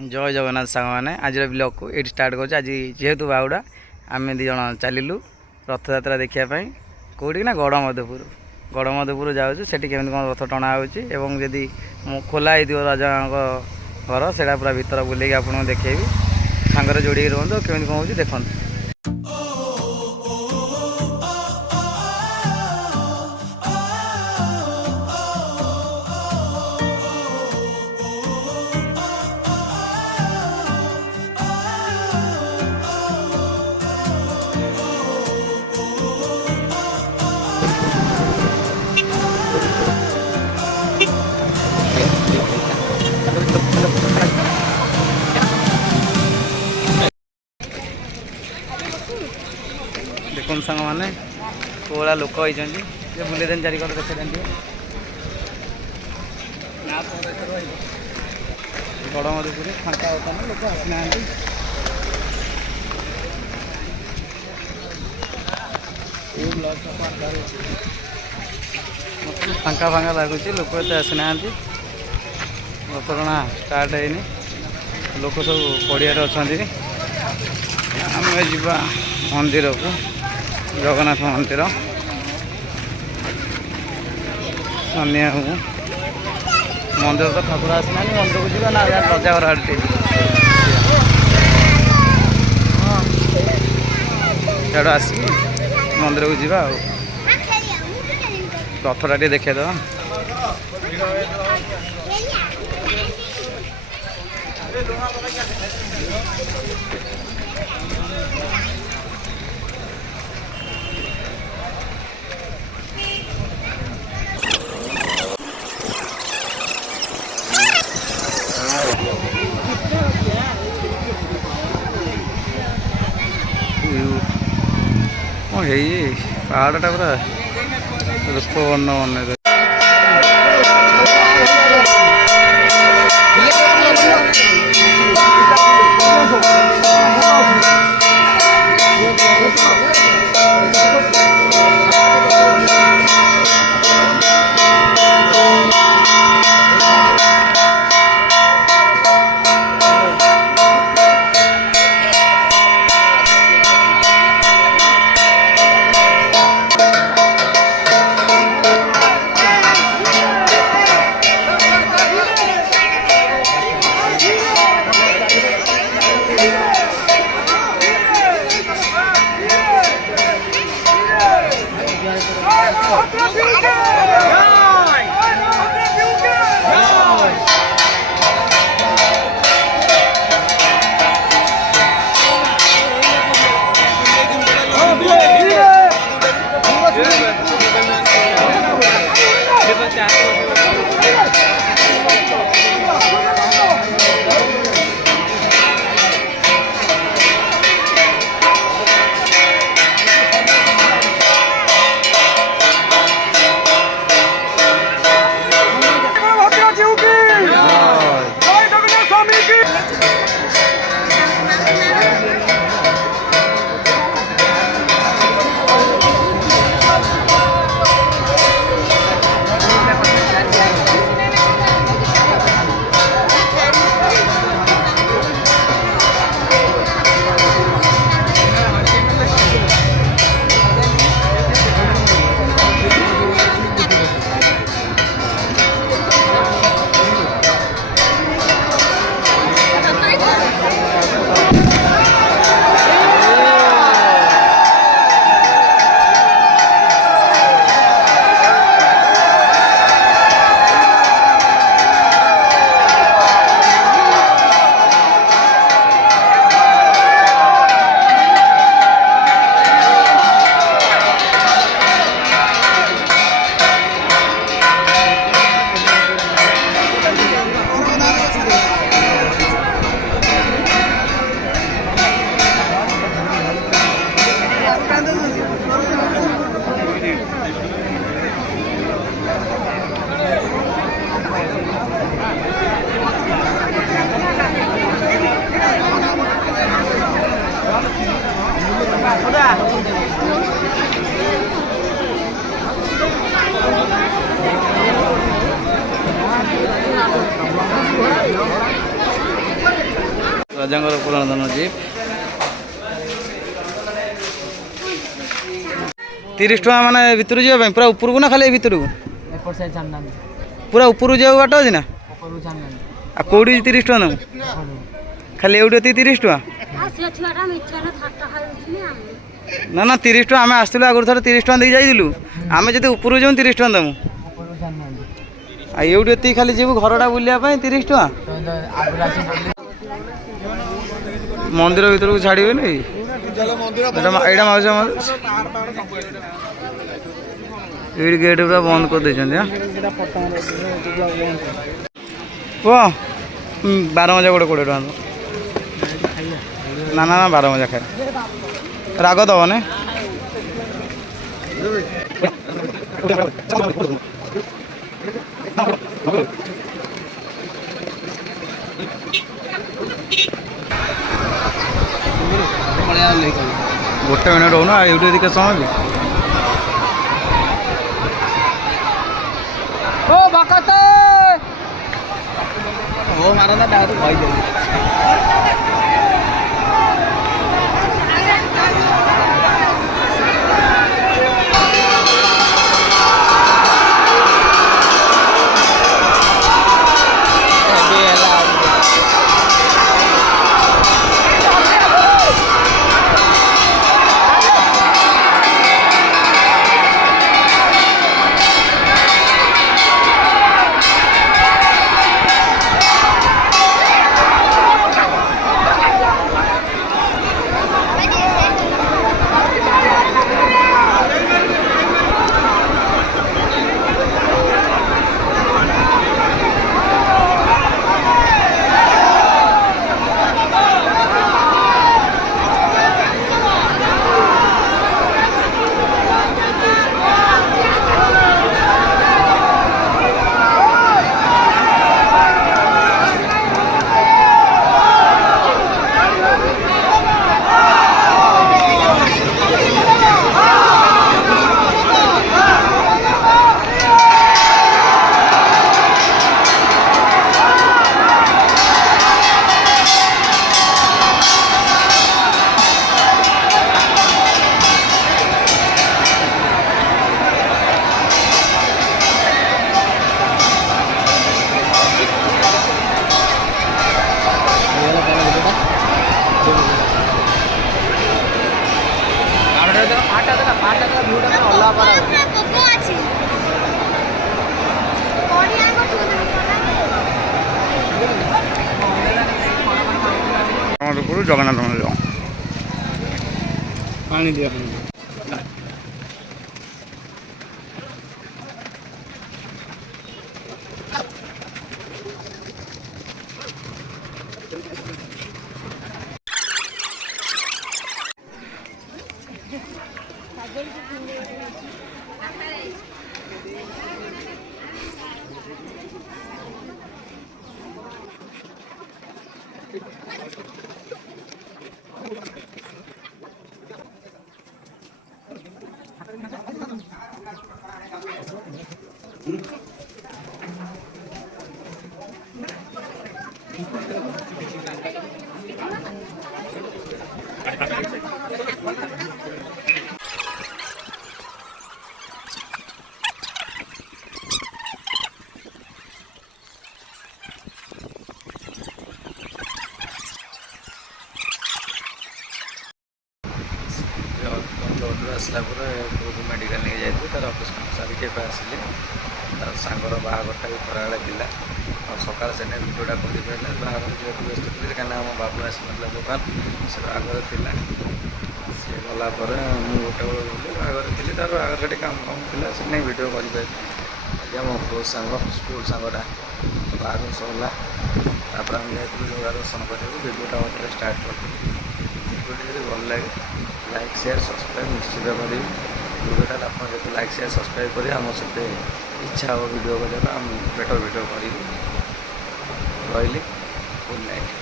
जय जगन्नाथ सांग मैंने आज ब्लॉग को ये स्टार्ट कर आज जेहेतु बाहुड़ा आम दी जन चलू रथ यात्रा देखापी कौटी ना गड़मधुपुर जाऊँ से केमी कौन रथ टणा होदी खोला हो राजा घर से पूरा भर बुले आपको देखेबी सांगे जोड़ी रुहतु केमी कौन हो देखते। देखो सांग मैंने कोला लोक होती बुले दिन चारिकट देखते गड़मधुपुर फांका होता लोक आसना फांका फांका लगुच लोक एत आसना रथ टणा स्टार्ट है लोक सब पड़िया अच्छा आम जा मंदिर को जगन्नाथ मंदिर शनिया मंदिर तो ठाकुर आसना मंदिर को जा ना रजा घर आड़े सियाड़ आस मंदिर को जा रथटा टे देखा पहाड़टा पूरा रूप वर्ण वर्ण ରାଜାଙ୍କର ପୁରାତନ ଜିପ୍ 30 ଟଙ୍କା ମାନେ ଭିତରୁ ଯିବା ପାଇଁ ପୁରା ଉପରକୁ ନା ଖାଲି ଭିତରକୁ ପୁରା ଉପରକୁ ଯିବାକୁ ବାଟ ଅଛି ନା ଆଉ କେଉଁଠି 30 ଟଙ୍କା ଦେବୁ ଖାଲି ଏଇଠି ଏତିକି 30 ଟଙ୍କା ନା ନା 30 ଟଙ୍କା ଆମେ ଆସିଥିଲୁ ଆଗରୁ ଥରେ 30 ଟଙ୍କା ଦେଇକି ଯାଇଥିଲୁ ଆମେ ଯଦି ଉପରକୁ ଯିବୁ 30 ଟଙ୍କା ଦେବୁ ଆଉ ଏଇଠି ଏତିକି ଖାଲି ଯିବୁ ଘରଟା ବୁଲିବା ପାଇଁ 30 ଟଙ୍କା ମନ୍ଦିର ଭିତରକୁ ଛାଡ଼ିବେନି ଏଇଟା ମାଉସୀ ମନ୍ଦିର ଏଇଠି ଗେଟ୍ ପୁରା ବନ୍ଦ କରିଦେଇଛନ୍ତି କୁହ 12 ମଜା ଗୋଟେ 20 ଟଙ୍କା ନା ନା ନା 12 ମଜା ଖାଏ ରାଗ ଦବନି ଗୋଟେ ମିନିଟ୍ ରହୁନ ଏଇଠି କେତେ ସମୟ କି ଓ ବାକାତେ ଓ ମାରନ୍ତା ଡାଇରେକ୍ଟ କହିଦେବି ଜଗନ୍ନାଥ ମନ୍ଦିର ପାଣି ଦିଆ ଆସିଲା ପରେ ପୁଅକୁ ମେଡ଼ିକାଲ ନେଇ ଯାଇଥିଲି ତାର ଅଫିସ୍ କାମ ସାରିକି ଏବେ ଆସିଲି ତାର ସାଙ୍ଗର ବାହାଘରଟା ବି ଖରାବେଳେ ଥିଲା ଆଉ ସକାଳେ ସେନେ ଭିଡ଼ିଓଟା କରିପାରିଲେ ବାହାଘର ଯିବାକୁ ବ୍ୟସ୍ତ ଥିଲି କାହିଁକିନା ଆମ ବାବୁ ଆସିନଥିଲା ଦୋକାନ ସେ ବାହାଘର ଥିଲା ସିଏ ଗଲା ପରେ ମୁଁ ଗୋଟେ ବେଳ ଗଲି ବାହାଘର ଥିଲି ତାର ବାହାଘର ସେଠି କାମ କାମ ଥିଲା ସେ ନେଇ ଭିଡ଼ିଓ କରିପାରିଲି ଆଜି ଆମ ପୁଅ ସାଙ୍ଗ ସ୍କୁଲ ସାଙ୍ଗଟା ବାହାଘର ସରିଲା ତାପରେ ଆମେ ଯାଇଥିଲୁ ଜଗା ଦର୍ଶନ କରିବାକୁ ଭିଡ଼ିଓଟା ମଧ୍ୟ ଷ୍ଟାର୍ଟ କରିଥିଲି ଭିଡ଼ିଓଟି ଯଦି ଭଲ ଲାଗେ लाइक शेयर सब्सक्राइब निश्चित करी वीडियोटा आप जो लाइक शेयर सब्सक्राइब करेंगे आम से इच्छा हम वीडियो करने बेटर वीडियो करी रही गुड नाइट।